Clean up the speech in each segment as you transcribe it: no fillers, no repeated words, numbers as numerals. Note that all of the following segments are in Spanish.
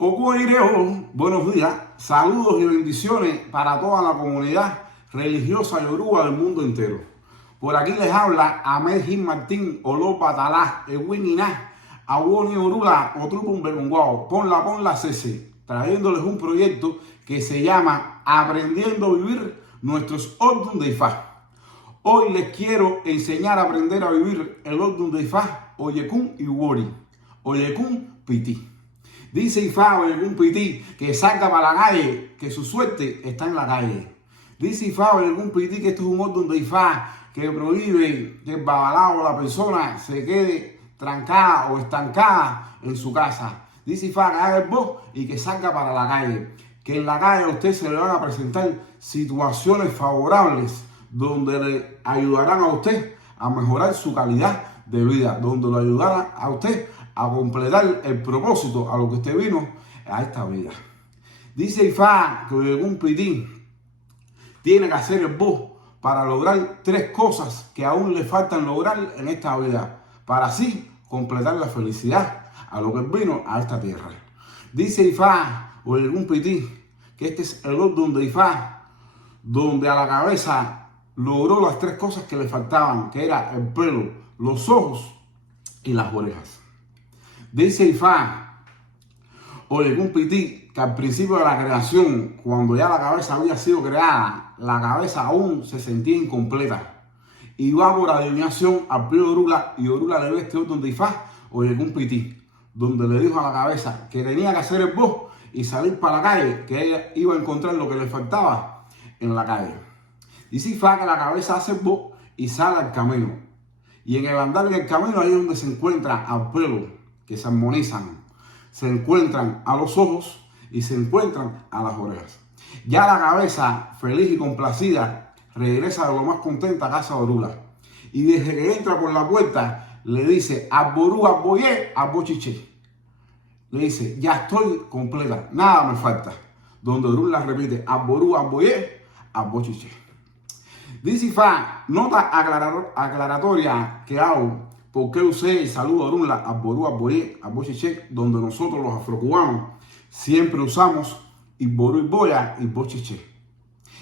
Okoireo, buenos días, saludos y bendiciones para toda la comunidad religiosa yoruba del mundo entero. Por aquí les habla Ahmed Gil Martín, Olo Patalá, Ewin Iná, Awoni Orula, Otrupun Begunguao, Ponla CC, trayéndoles un proyecto que se llama Aprendiendo a Vivir Nuestros Ordun de Ifá. Hoy les quiero enseñar a aprender a vivir el Ordun de Ifá, Oyekun y Wori, Oyekun Piti. Dice Ifá Oyekun Piti que salga para la calle, que su suerte está en la calle. Dice Ifá Oyekun Piti que esto es un Ordun de Ifá que prohíbe que el babalao o la persona se quede trancada o estancada en su casa. Dice Ifá que haga el voz y que salga para la calle. Que en la calle a usted se le van a presentar situaciones favorables donde le ayudarán a usted a mejorar su calidad de vida, donde le ayudarán a usted a completar el propósito a lo que usted vino a esta vida. Dice Ifá que Oyekun Piti tiene que hacer el voz para lograr 3 cosas que aún le faltan lograr en esta vida, para así completar la felicidad a lo que vino a esta tierra. Dice Ifá Oyekun Piti que este es el Ordun de Ifá, donde a la cabeza logró las 3 cosas que le faltaban, que era el pelo, los ojos y las orejas. Dice Ifá Oyekun Piti que al principio de la creación, cuando ya la cabeza había sido creada, la cabeza aún se sentía incompleta. Y va por adivinación al pío Orula, y Orula le ve este Ordun de Ifá Oyekun Piti, donde le dijo a la cabeza que tenía que hacer el voz y salir para la calle, que ella iba a encontrar lo que le faltaba en la calle. Dice Ifá que la cabeza hace el voz y sale al camino. Y en el andar en el camino ahí es donde se encuentra al pelo, que se armonizan. Se encuentran a los ojos y se encuentran a las orejas. Ya la cabeza, feliz y complacida, regresa de lo más contenta a casa de Orula. Y desde que entra por la puerta, le dice, Aború, Aboyé, Abochiché. Le dice, ya estoy completa, nada me falta. Donde Orula repite, Aború, Aboyé, Abochiché. Dice Ifá, nota aclaratoria que hago, por qué usé el saludo a Orula, Aború, Aboyé, Abochiché, donde nosotros los afrocubanos siempre usamos Iború, Iboya y Bochiché.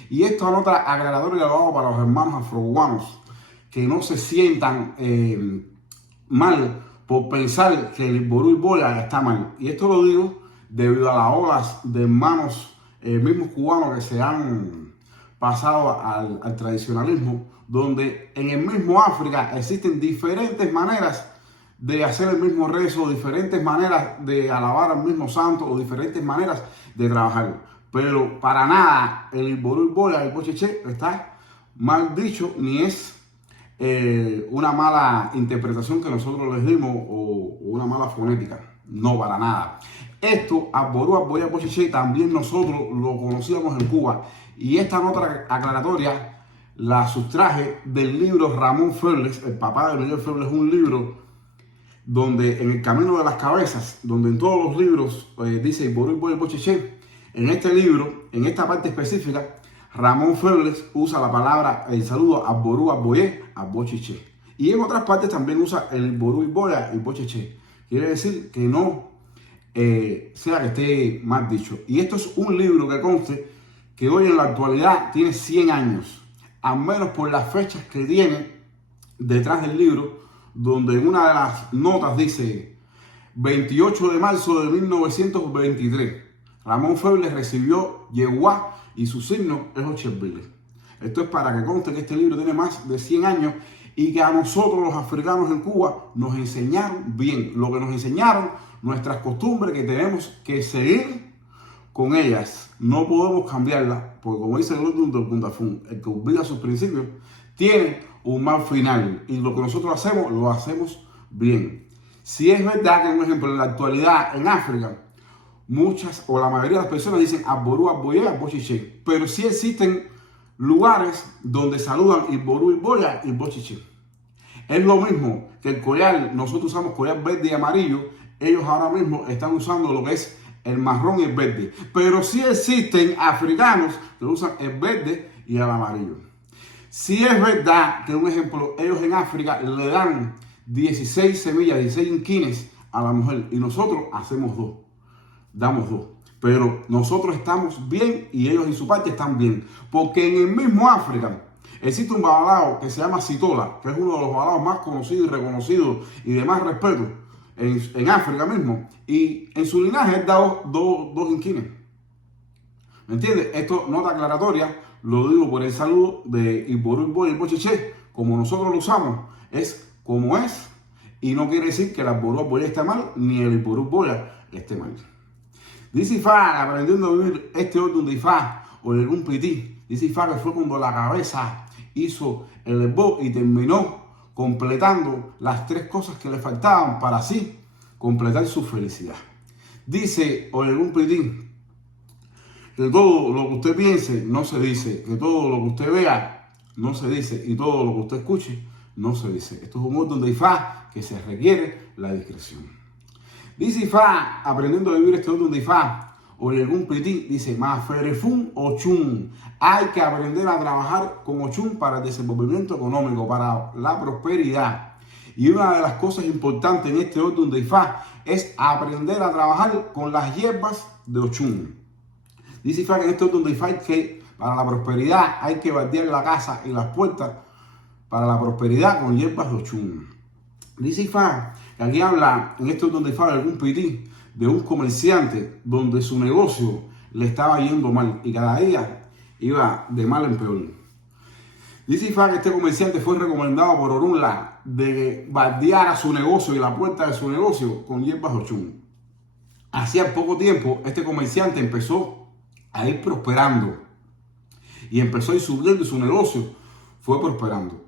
Y esto nota aclaratoria lo hago para los hermanos afrocubanos, que no se sientan mal por pensar que el Iború y Boya está mal. Y esto lo digo debido a las olas de hermanos mismos cubanos que se han pasado al tradicionalismo, donde en el mismo África existen diferentes maneras de hacer el mismo rezo, diferentes maneras de alabar al mismo santo o diferentes maneras de trabajar. Pero para nada el Iború y Boya y el Bochiché está mal dicho, ni es una mala interpretación que nosotros les dimos o una mala fonética. No, para nada. Esto, Aború, Aboyé, Bochiché, también nosotros lo conocíamos en Cuba. Y esta nota aclaratoria la sustraje del libro Ramón Febles, el papá de Miguel Febles, un libro donde en el camino de las cabezas, donde en todos los libros dice Iború, Boya, Bochiché, en este libro, en esta parte específica, Ramón Febles usa la palabra, el saludo Aború, Aboyé, Abochiché. Y en otras partes también usa el Iború y Boya y Bochiché. Quiere decir que no sea que esté mal dicho. Y esto es un libro que conste que hoy en la actualidad tiene 100 años, al menos por las fechas que tiene detrás del libro, donde en una de las notas dice 28 de marzo de 1923. Ramón Febles recibió Yeguá y su signo es Ocheville. Esto es para que conste que este libro tiene más de 100 años y que a nosotros los africanos en Cuba nos enseñaron bien. Lo que nos enseñaron, nuestras costumbres que tenemos que seguir con ellas. No podemos cambiarlas, porque como dice el Ordun del Puntafún, el que olvida sus principios tiene un mal final. Y lo que nosotros hacemos, lo hacemos bien. Si es verdad que, por ejemplo, en la actualidad en África, muchas o la mayoría de las personas dicen Aború, Aboyé, Abochiché, pero sí existen lugares donde saludan Iború y Boya y Bochiché. Es lo mismo que el collar, nosotros usamos collar verde y amarillo, ellos ahora mismo están usando lo que es el marrón y el verde, pero sí existen africanos que usan el verde y el amarillo. Si es verdad que, un ejemplo, ellos en África le dan 16 semillas, 16 inquines a la mujer y nosotros hacemos 2. damos 2. Pero nosotros estamos bien y ellos en su parte están bien. Porque en el mismo África existe un babalao que se llama Sitola, que es uno de los babalaos más conocidos y reconocidos y de más respeto en África mismo. Y en su linaje él da dos inquines. ¿Me entiendes? Esto, nota aclaratoria, lo digo por el saludo de Iború Ibo y el Bocheche, como nosotros lo usamos, es como es, y no quiere decir que el Iború Ibo esté mal, ni el Iború Ibo esté mal. Dice Ifá, aprendiendo a vivir este orden de Ifá, o de algún pití, dice Ifá que fue cuando la cabeza hizo el Ibo y terminó completando las 3 cosas que le faltaban para así completar su felicidad. Dice o algún pití, que todo lo que usted piense no se dice, que todo lo que usted vea no se dice y todo lo que usted escuche no se dice. Esto es un orden de Ifá que se requiere la discreción. Dice Ifá, aprendiendo a vivir este orden de Ifá, o algún pití, dice, Maferefun Ochun, hay que aprender a trabajar con Ochun para el desenvolvimiento económico, para la prosperidad. Y una de las cosas importantes en este orden de Ifá es aprender a trabajar con las hierbas de Ochun. Dice Ifá que en este orden de Ifá que para la prosperidad hay que bardear la casa y las puertas para la prosperidad con hierbas de Ochun. Dice Ifá que aquí habla en este orden de Ifá de algún pití, de un comerciante donde su negocio le estaba yendo mal y cada día iba de mal en peor. Dice Ifá que este comerciante fue recomendado por Orunla de bardear a su negocio y la puerta de su negocio con hierbas de Ochun. Hacía poco tiempo este comerciante empezó a ir prosperando y empezó a ir subiendo y su negocio fue prosperando.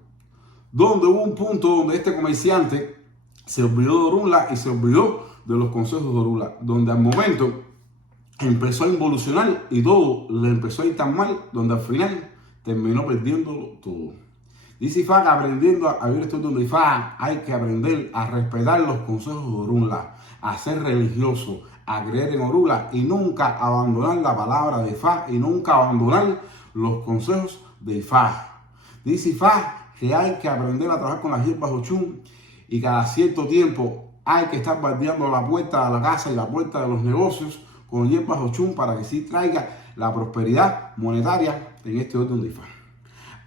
Donde hubo un punto donde este comerciante se olvidó de Orunla y se olvidó de los consejos de Orunla, donde al momento empezó a involucionar y todo le empezó a ir tan mal, donde al final terminó perdiéndolo todo. Dice Ifá que aprendiendo a vivir esto donde Ifá hay que aprender a respetar los consejos de Orunla, a ser religioso, a creer en Orunla y nunca abandonar la palabra de Ifá y nunca abandonar los consejos de Ifá. Dice Ifá que hay que aprender a trabajar con las hierbas Ochun y cada cierto tiempo hay que estar bardeando la puerta de la casa y la puerta de los negocios con hierbas Ochun para que sí traiga la prosperidad monetaria en este orden de Ifá.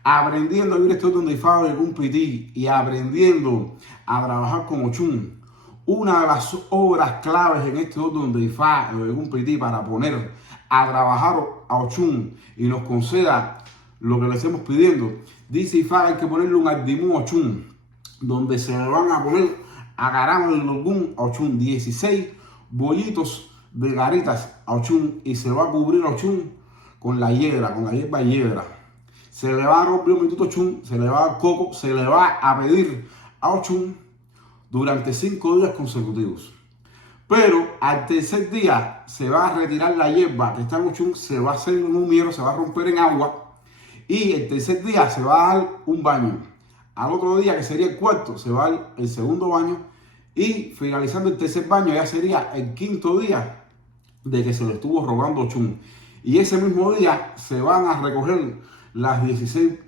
Aprendiendo a vivir este orden de Ifá de algún pití y aprendiendo a trabajar con Ochun, una de las obras claves en este orden de Ifá de algún pití para poner a trabajar a Ochun y nos conceda lo que le estemos pidiendo, dice Ifá hay que ponerle un ardimú Ochun, donde se le van a poner a Garama del Logún a Ochun 16 bollitos de garitas a Ochun y se va a cubrir a Ochun con la hierba hiedra. Se le va a romper un minuto a Ochun, se le va a dar coco, se le va a pedir a Ochun durante 5 días consecutivos. Pero al tercer día se va a retirar la hierba que está en Ochun, se va a hacer en un miero, se va a romper en agua y el tercer día se va a dar un baño. Al otro día, que sería el cuarto, se va a dar el segundo baño y finalizando el tercer baño ya sería el 5.º día de que se le estuvo robando Ochun. Y ese mismo día se van a recoger las 16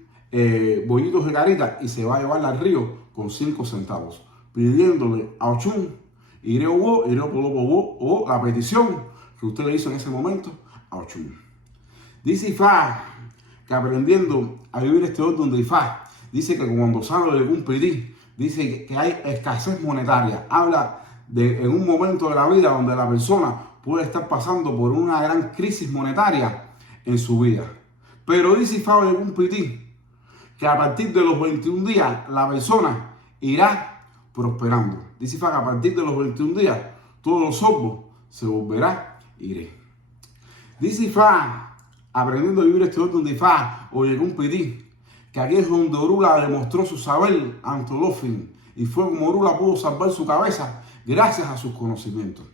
bollitos de carita y se va a llevar al río con 5 centavos, pidiéndole a Ochun, iré o la petición que usted le hizo en ese momento a Ochun. Dice Ifá que aprendiendo a vivir este orden de Ifá, dice que cuando sale de algún pití, dice que hay escasez monetaria. Habla de en un momento de la vida donde la persona puede estar pasando por una gran crisis monetaria en su vida. Pero dice Ifá de algún pití que a partir de los 21 días la persona irá prosperando. Dice Ifá que a partir de los 21 días todos los sorbos se volverá iré. Dice Ifá, aprendiendo a vivir este orden de Ifá o algún pití, que aquí es donde Orunla demostró su saber ante Olofin y fue como Orunla pudo salvar su cabeza gracias a sus conocimientos.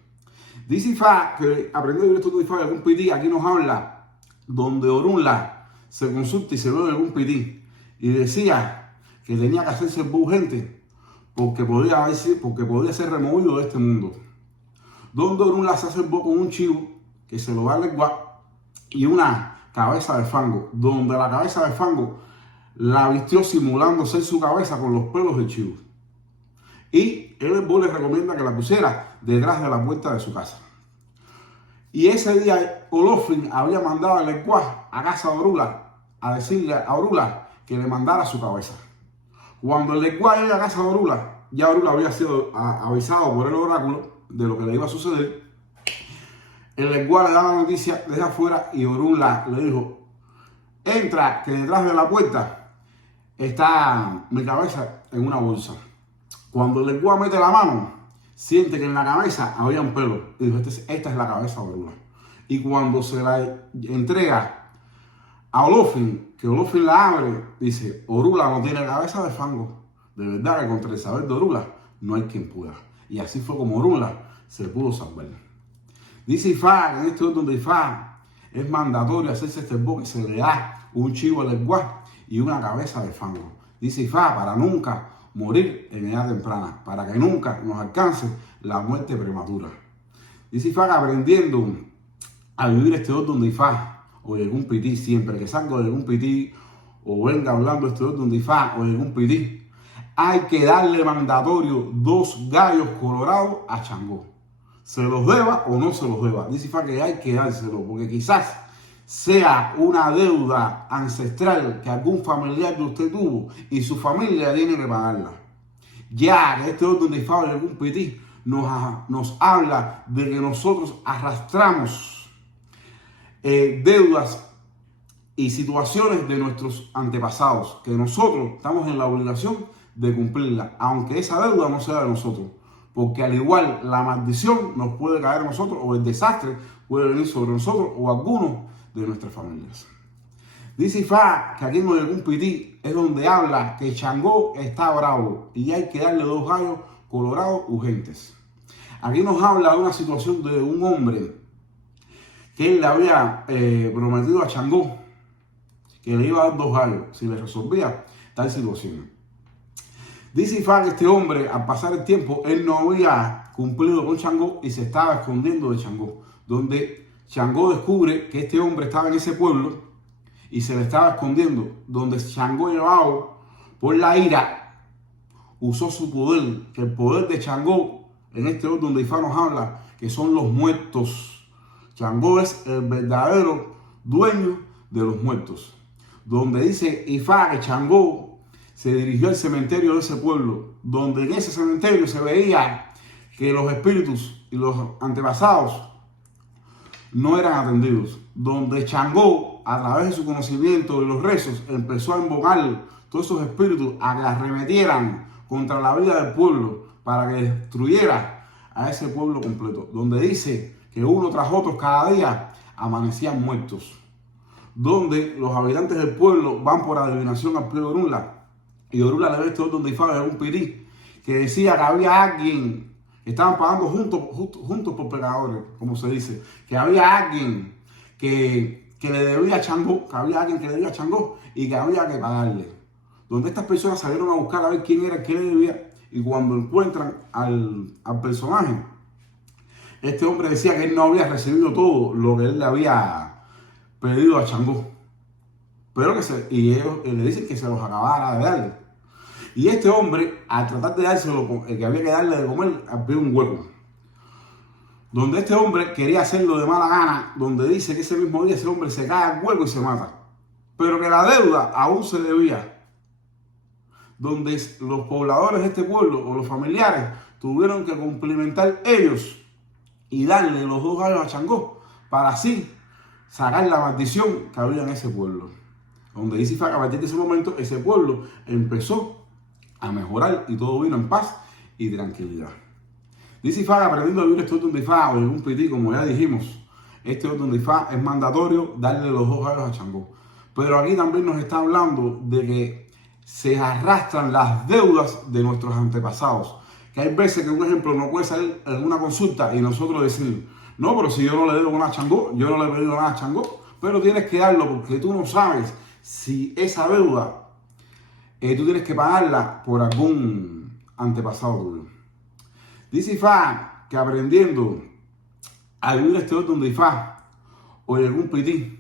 Dice Ifá que aprendiendo a vivir este orden de Ifá de algún pití, aquí nos habla donde Orunla se consulta y se ve de algún pití y decía que tenía que hacerse urgente porque podía ser removido de este mundo. Donde Orunla se acercó con un chivo que se lo va a lenguar y una cabeza de fango, donde la cabeza de fango la vistió simulando ser su cabeza con los pelos del chivo. Y él le recomienda que la pusiera detrás de la puerta de su casa. Y ese día Olofin había mandado a Leguá a casa de Orula a decirle a Orula que le mandara su cabeza. Cuando Leguá llega a casa de Orula, ya Orula había sido avisado por el oráculo de lo que le iba a suceder. El Leguá le da la noticia desde afuera y Orula le dijo: entra, que detrás de la puerta está mi cabeza en una bolsa. Cuando el Leguá mete la mano, siente que en la cabeza había un pelo. Y dijo: esta es la cabeza de Orula. Y cuando se la entrega a Olofin, que Olofin la abre, dice: Orula no tiene cabeza de fango. De verdad que contra el saber de Orula no hay quien pueda. Y así fue como Orula se pudo salvar. Dice Ifá que en este orden de Ifá es mandatorio hacerse este boque, se le da un chivo al Leguá y una cabeza de fango. Dice Ifá para nunca morir en edad temprana, para que nunca nos alcance la muerte prematura. Dice Ifá que aprendiendo a vivir este orden de Ifá o de algún pití, siempre que salga de algún pití o venga hablando este orden de Ifá o de algún pití, hay que darle mandatorio 2 gallos colorados a Changó. Se los deba o no se los deba. Dice Ifá que hay que dárselo, porque quizás sea una deuda ancestral que algún familiar de usted tuvo y su familia tiene que pagarla. Ya que este orden de Ifá de algún pití nos habla de que nosotros arrastramos deudas y situaciones de nuestros antepasados, que nosotros estamos en la obligación de cumplirla, aunque esa deuda no sea de nosotros. Porque al igual la maldición nos puede caer a nosotros o el desastre puede venir sobre nosotros o algunos de nuestras familias. Dice Ifá que aquí en algún pití es donde habla que Changó está bravo y hay que darle 2 gallos colorados urgentes. Aquí nos habla de una situación de un hombre que él le había prometido a Changó que le iba a dar 2 gallos si le resolvía tal situación. Dice Ifá que este hombre, al pasar el tiempo, él no había cumplido con Changó y se estaba escondiendo de Changó. Donde Changó descubre que este hombre estaba en ese pueblo y se le estaba escondiendo. Donde Changó, llevado por la ira, usó su poder, que el poder de Changó, en este orden donde Ifá nos habla, que son los muertos. Changó es el verdadero dueño de los muertos. Donde dice Ifá que Changó se dirigió al cementerio de ese pueblo, donde en ese cementerio se veía que los espíritus y los antepasados no eran atendidos, donde Changó, a través de su conocimiento y los rezos, empezó a invocar todos esos espíritus a que arremetieran contra la vida del pueblo para que destruyera a ese pueblo completo, donde dice que uno tras otro cada día amanecían muertos, donde los habitantes del pueblo van por adivinación al pueblo de Orula. Y Orula le ve esto donde Ifá de un pití que decía que había alguien que estaban pagando juntos por pecadores, como se dice, que había alguien que le debía a Changó, que había alguien que le debía a Changó y que había que pagarle. Donde estas personas salieron a buscar a ver quién era el que le debía, y cuando encuentran al personaje, este hombre decía que él no había recibido todo lo que él le había pedido a Changó. Pero y ellos le dicen que se los acabara de darle. Y este hombre, al tratar de dárselo, el que había que darle de comer, abrió un hueco. Donde este hombre quería hacerlo de mala gana, donde dice que ese mismo día ese hombre se cae al hueco y se mata. Pero que la deuda aún se debía. Donde los pobladores de este pueblo o los familiares tuvieron que cumplimentar ellos y darle los 2 gallos a Changó para así sacar la maldición que había en ese pueblo. Donde dice Ifá que a partir de ese momento ese pueblo empezó a mejorar y todo vino en paz y tranquilidad. Dice Ifá que aprendiendo a vivir este orden de Ifá o en un pití, como ya dijimos, este orden de Ifá es mandatorio darle los 2 gallos a Changó. Pero aquí también nos está hablando de que se arrastran las deudas de nuestros antepasados. Que hay veces que un ejemplo no puede salir en una consulta y nosotros decir: no, pero si yo no le debo nada a Changó, yo no le he pedido nada a Changó, pero tienes que darlo porque tú no sabes si esa deuda tú tienes que pagarla por algún antepasado tuyo. Dice Ifá que aprendiendo a vivir este orden de Ifá o de algún pití,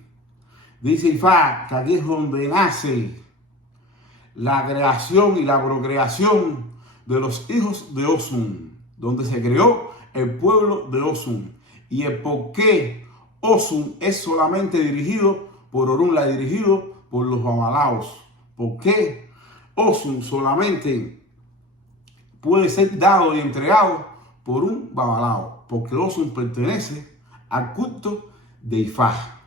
dice Ifá que aquí es donde nace la creación y la procreación de los hijos de Osun, donde se creó el pueblo de Osun. y el por qué Osun es solamente dirigido por Orunla, dirigido por los babalaos. ¿Por qué Osun solamente puede ser dado y entregado por un babalao? Porque Osun pertenece al culto de Ifá.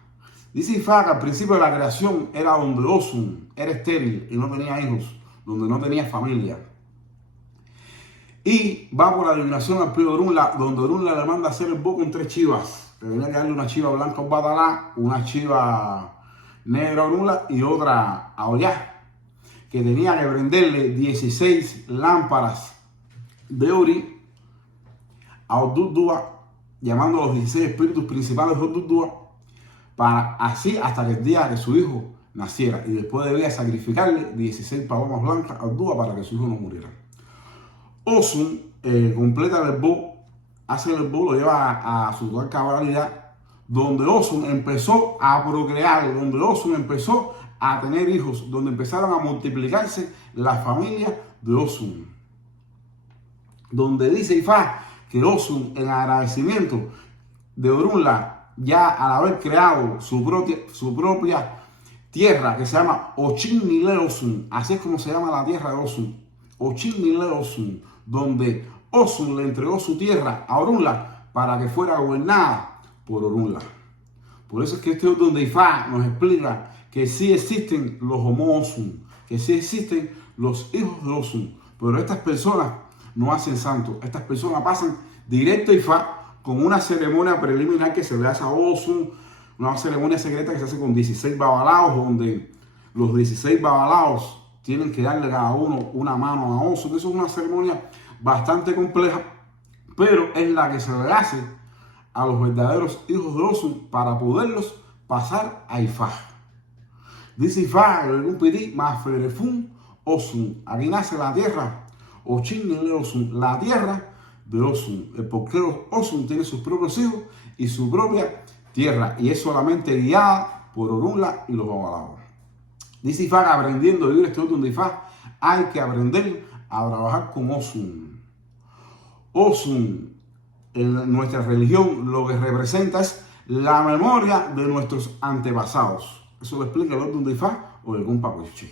Dice Ifá que al principio de la creación era donde Osun era estéril y no tenía hijos, donde no tenía familia. Y va por la adivinación al pío de Orunla, donde Orunla le manda a hacer el bo con 3 chivas. Que tenía que darle una chiva blanca a Obatalá, una chiva negra a Orunla y otra a Ollá. Que tenía que prenderle 16 lámparas de Ori a Odudua, llamando a los 16 espíritus principales de Odudua, para así hasta que el día que su hijo naciera. Y después debía sacrificarle 16 palomas blancas a Odudua para que su hijo no muriera. Osun completa el bo, hace el bo, lo lleva a su total cabalidad, donde Osun empezó a procrear, donde Osun empezó a tener hijos, donde empezaron a multiplicarse las familias de Osun. Donde dice Ifá que Osun, en agradecimiento de Orunla, ya al haber creado su propia tierra que se llama Ochinile Osun, así es como se llama la tierra de Osun, Ochinile Osun, donde Osun le entregó su tierra a Orunla para que fuera gobernada por Orunla. Por eso es que este es donde Ifá nos explica que sí existen los Homo Osun, que sí existen los hijos de Osun, pero estas personas no hacen santos. Estas personas pasan directo a Ifá con una ceremonia preliminar que se le hace a Osun, una ceremonia secreta que se hace con 16 babalaos, donde los 16 babalaos tienen que darle cada uno una mano a Osun. Eso es una ceremonia bastante compleja, pero es la que se le hace a los verdaderos hijos de Osun para poderlos pasar a Ifá. Dice Ifá, el piti más ferefun Osun. Aquí nace la tierra, Ochinile Osun, la tierra de Osun. El porquero Osun tiene sus propios hijos y su propia tierra, y es solamente guiada por Orunla y los babalaos. Dice Ifá que aprendiendo a vivir este otro de Ifá, hay que aprender a trabajar con Osun. Osun, en nuestra religión, lo que representa es la memoria de nuestros antepasados. Eso lo explica el orden de Ifá o el Gumpacuchi.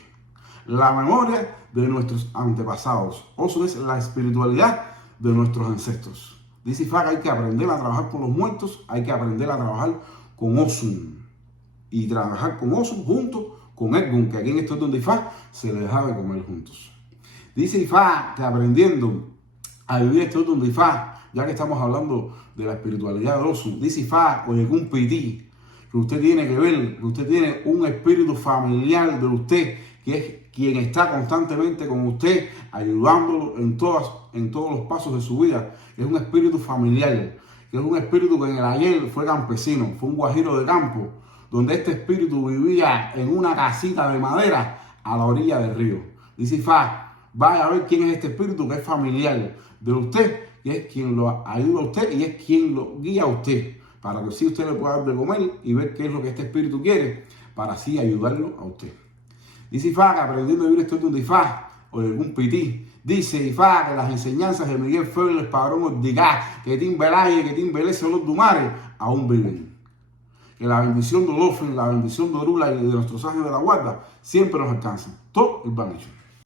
La memoria de nuestros antepasados. Osun es la espiritualidad de nuestros ancestros. Dice Ifá que hay que aprender a trabajar con los muertos, hay que aprender a trabajar con Osun. Y trabajar con Osun junto con Egun, que aquí en este orden de Ifá se le dejaba de comer juntos. Dice Ifá que aprendiendo a vivir este orden de Ifá, ya que estamos hablando de la espiritualidad de Osun, dice Ifá o algún piti, que usted tiene que ver, que usted tiene un espíritu familiar de usted, que es quien está constantemente con usted, ayudándolo en todos los pasos de su vida, que es un espíritu familiar, que es un espíritu que en el ayer fue campesino, fue un guajiro de campo, donde este espíritu vivía en una casita de madera a la orilla del río. Dice Ifá, vaya a ver quién es este espíritu que es familiar de usted, y es quien lo ayuda a usted y es quien lo guía a usted, para que así usted le pueda dar de comer y ver qué es lo que este espíritu quiere, para así ayudarlo a usted. Dice Ifá que aprendiendo a vivir este orden de Ifá, o de algún pití, dice Ifá que las enseñanzas de Miguel Febres, Padrón Ordigá, que Timbelaye, que Timbelese los Dumares, aún viven. Que la bendición de Olofin, la bendición de Orunla y de nuestros ángeles de la guarda siempre nos alcancen. Todo el Banicho.